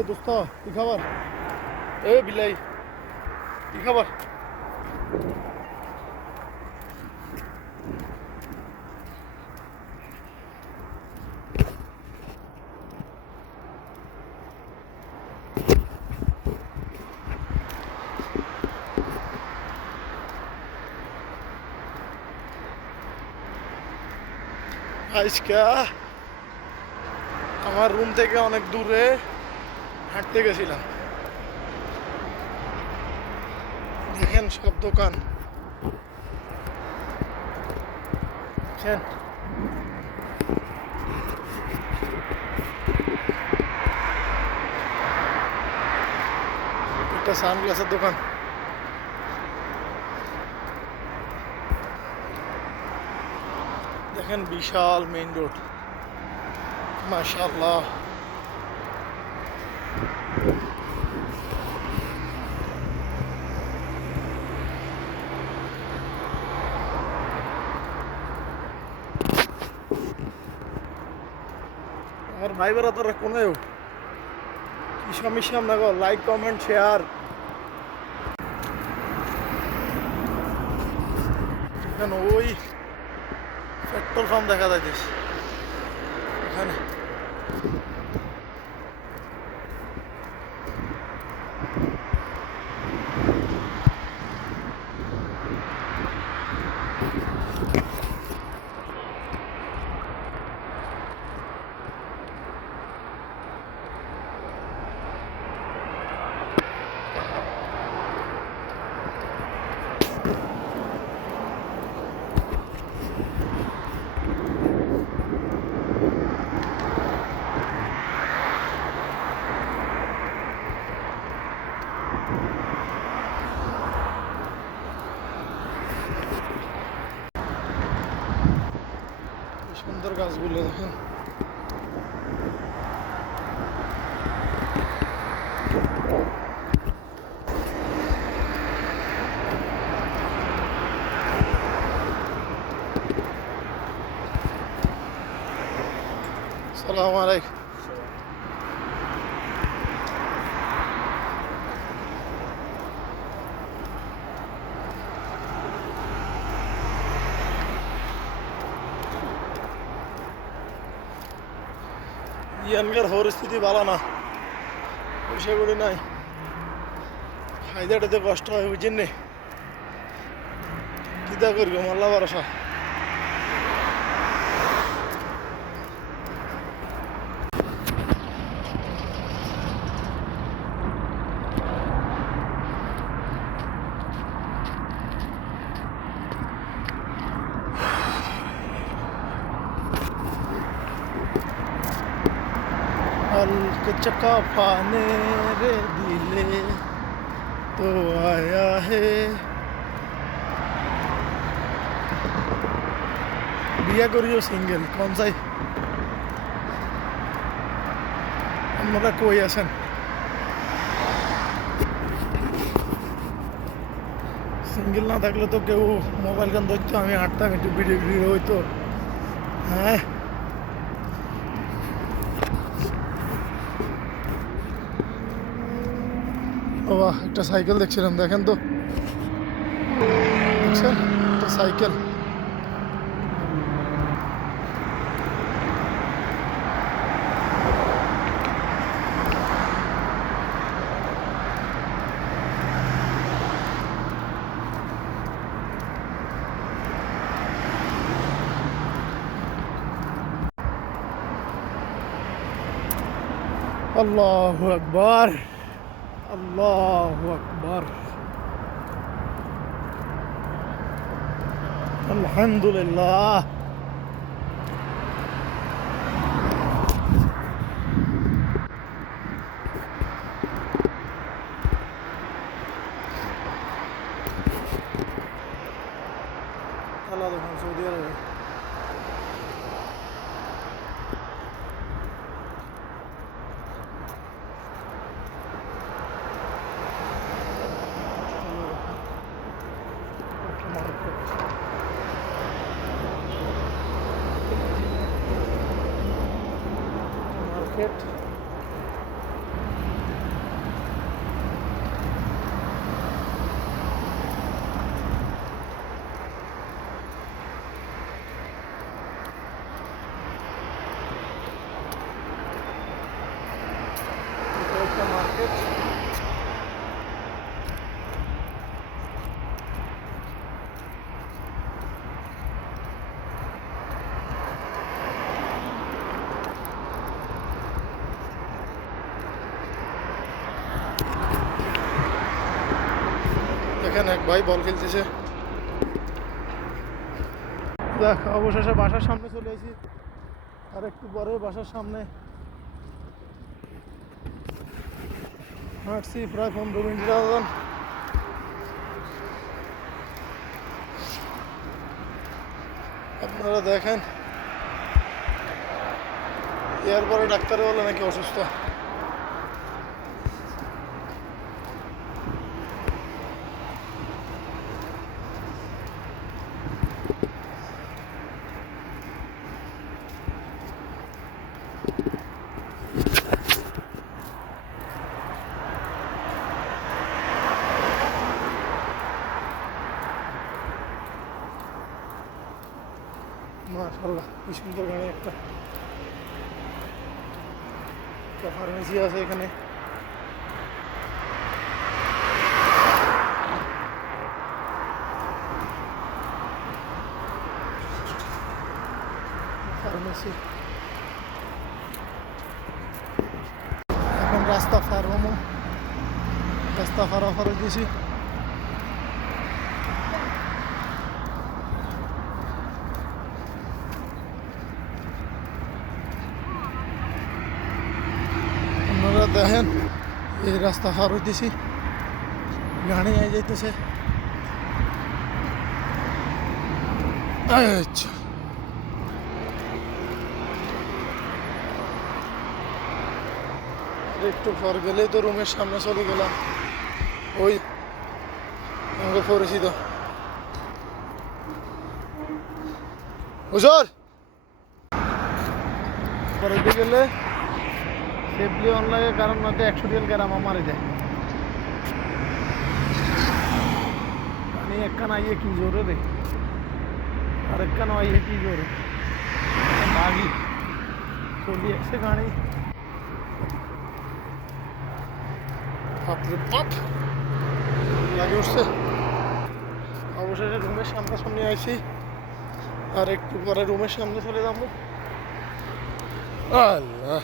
কিরে দোস্ত, কি খাবার? এ বিলাই, কি খাবার? আজকে আমার রুম থেকে অনেক দূরে হাঁটতে গেছিলাম। দেখেন সব দোকান, দেখেন একটা সানগ্লাসের দোকান। দেখেন বিশাল মেইন রোড, মাশাআল্লাহ। আমার ভাই বেড়া তোরা কোনেও কি সমস্যা না গো, লাইক কমেন্ট শেয়ার। এখানে ওই পেট্রোল পাম্প দেখা যাইতেছে এখানে। সুন্দর গাছগুলো দেখেন। সালাম আলাইকুম। ইয়ানকার পরিস্থিতি ভালো না, পয়সা করে নাই, হাইদাটাতে কষ্ট হয় বুঝছেন নি। কিতা করবো মাল্লা ভরসা। हल्के चका पाने रे दिले तो आया है। बिया करियो सिंगल कौन सा? আপনারা কই আছেন? সিঙ্গেল না থাকলে তো কেউ মোবাইল গান ধরতো, আমি হাঁটতাম একটু ভিডিও ভিডিও হইতো। হ্যাঁ বাবা, একটা সাইকেল দেখছিলাম, দেখেন তো, দেখছেন একটা সাইকেল। আল্লাহু আকবার, আল্লাহু আকবার, আলহামদুলিল্লাহ। খেলা দেখুন সৌদি আরবে। Market market. এখানে এক ভাই বল খেলতেছে। দেখ অবশেষে বাসার সামনে চলে এসেছি, আর একটু পরে বাসার সামনে হাঁটছি প্রায় 15 মিনিট যাবেন। আপনারা দেখেন, এরপরে ডাক্তারে বলে নাকি অসুস্থ। মাশাআল্লাহ কি সুন্দর গাড়ি, একটা ফার্মেসি আছে এখানে। ফার্মেসি এখন রাস্তা পার হবো, রাস্তা পারাপার দিয়েছি। আপনারা দেখেন এই রাস্তা পার হইতেছি, গাড়ি আই যাইতেছে। আচ্ছা একটু পর গেলেই তো রুমের সামনে চলে গেলাম, ওই আমাকে পরিচিত হুজুর। পরে গেলে সেফলি অনলাইনে, কারণ মধ্যে 100 রিয়াল গ্রাম মারে যায়। পানি একখান আইয়ে কি জোরে রে, আর একখান আইয়ে কি জোরে ভাগি চলি আসছে গাড়ি। বাপরে বাপ লাগে উঠছে। অবশেষে রুমের সামনাসামনি আইছি, আর একটু পরে রুমের সামনে চলে যাবো। আল্লাহ।